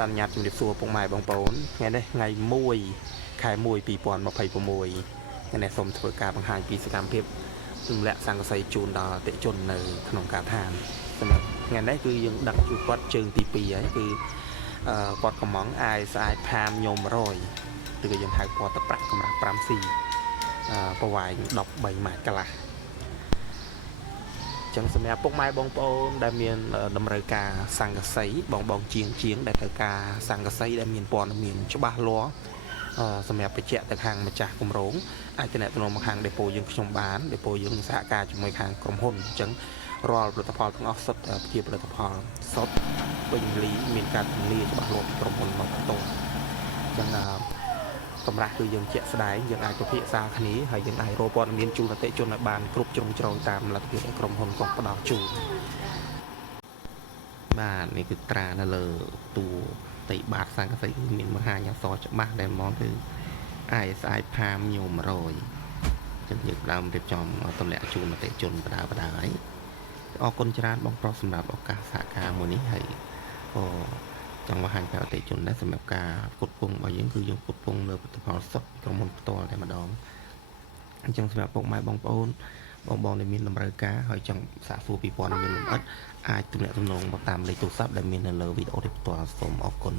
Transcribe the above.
រញ្ញាតជំរាបសួរពុកម៉ែបងប្អូនថ្ងៃនេះថ្ងៃ1ខែ1 2026ថ្ងៃនេះសូមធ្វើការបង្ហាញពីសកម្មភាពទម្លាក់សង្កសីជូនដល់អតិថិជននៅក្នុងការដ្ឋានសម្រាប់ថ្ងៃនេះគឺយើងដឹកជួបគាត់ជើងទី2ហើយគឺគាត់កំងអាយស្អាយផាមញោម100ឬក៏យើងហៅគាត់ទៅប្រាក់កម្រាស់ 5C ប្រវែង13ម៉ែត្រកន្លះចឹងសម្រាប់ពុកម៉ែបងប្អូនដែលមានតម្រូវការសង្កសីបងជាងដែលត្រូវការសង្កសីដែលមានព័ត៌មានច្បាស់លាស់សម្រាប់បញ្ជាក់ទៅខាងម្ចាស់គម្រោងអាចតំណែងមកខាងដេប៉ូយើងខ្ញុំបានដេប៉ូយើងសហការជាមួយខាងក្រុមហ៊ុនអញ្ចឹងរាល់ផលិតផលទាំងអស់សុទ្ធជាផលិតផលសុទ្ធវិញលីមានការទម្លាច្បាស់លាស់ពីក្រុមហ៊ុនមកបន្ទាប់អញ្ចឹងសម្រាប់គឺយើងជាក់ស្ដែងយើងអាចពិភាក្សាគ្នាហើយយើងអាចរកព័ត៌មានជូនអតិថិជនឲ្យបានគ្រប់ជ្រុងជ្រោយតាមលទ្ធភាពដែលក្រុមហ៊ុនគាត់ផ្ដល់ជូនបាទនេះគឺត្រានៅលើតួផ្ទៃបាតសង្កសីមានបង្ហាញអក្សរច្បាស់ដែលហ្មងគឺអាយស្អាយផាមញោម100ចឹងយើងដើមរៀបចំទម្លាក់ជូនអតិថិជនបដាហើយអរគុណច្រើនបងប្រុសសម្រាប់ឱកាសសហការមួយនេះហើយក៏ចង់បង្ហាញដល់អតិថិជនដែរសម្រាប់ការផ្គត់ផ្គង់របស់យើងគឺយើងផ្គត់ផ្គង់នៅផលិតផលសុទ្ធក្រុមហ៊ុនផ្ទាល់តែម្ដងអញ្ចឹងសម្រាប់ពុកម៉ែបងប្អូនបងដែលមានតម្រូវការហើយចង់សាកសួរពីព័ត៌មានលម្អិតអាចទំនាក់ទំនងមកតាមលេខទូរស័ព្ទដែលមាននៅលើវីដេអូនេះផ្ទាល់សូមអរគុណ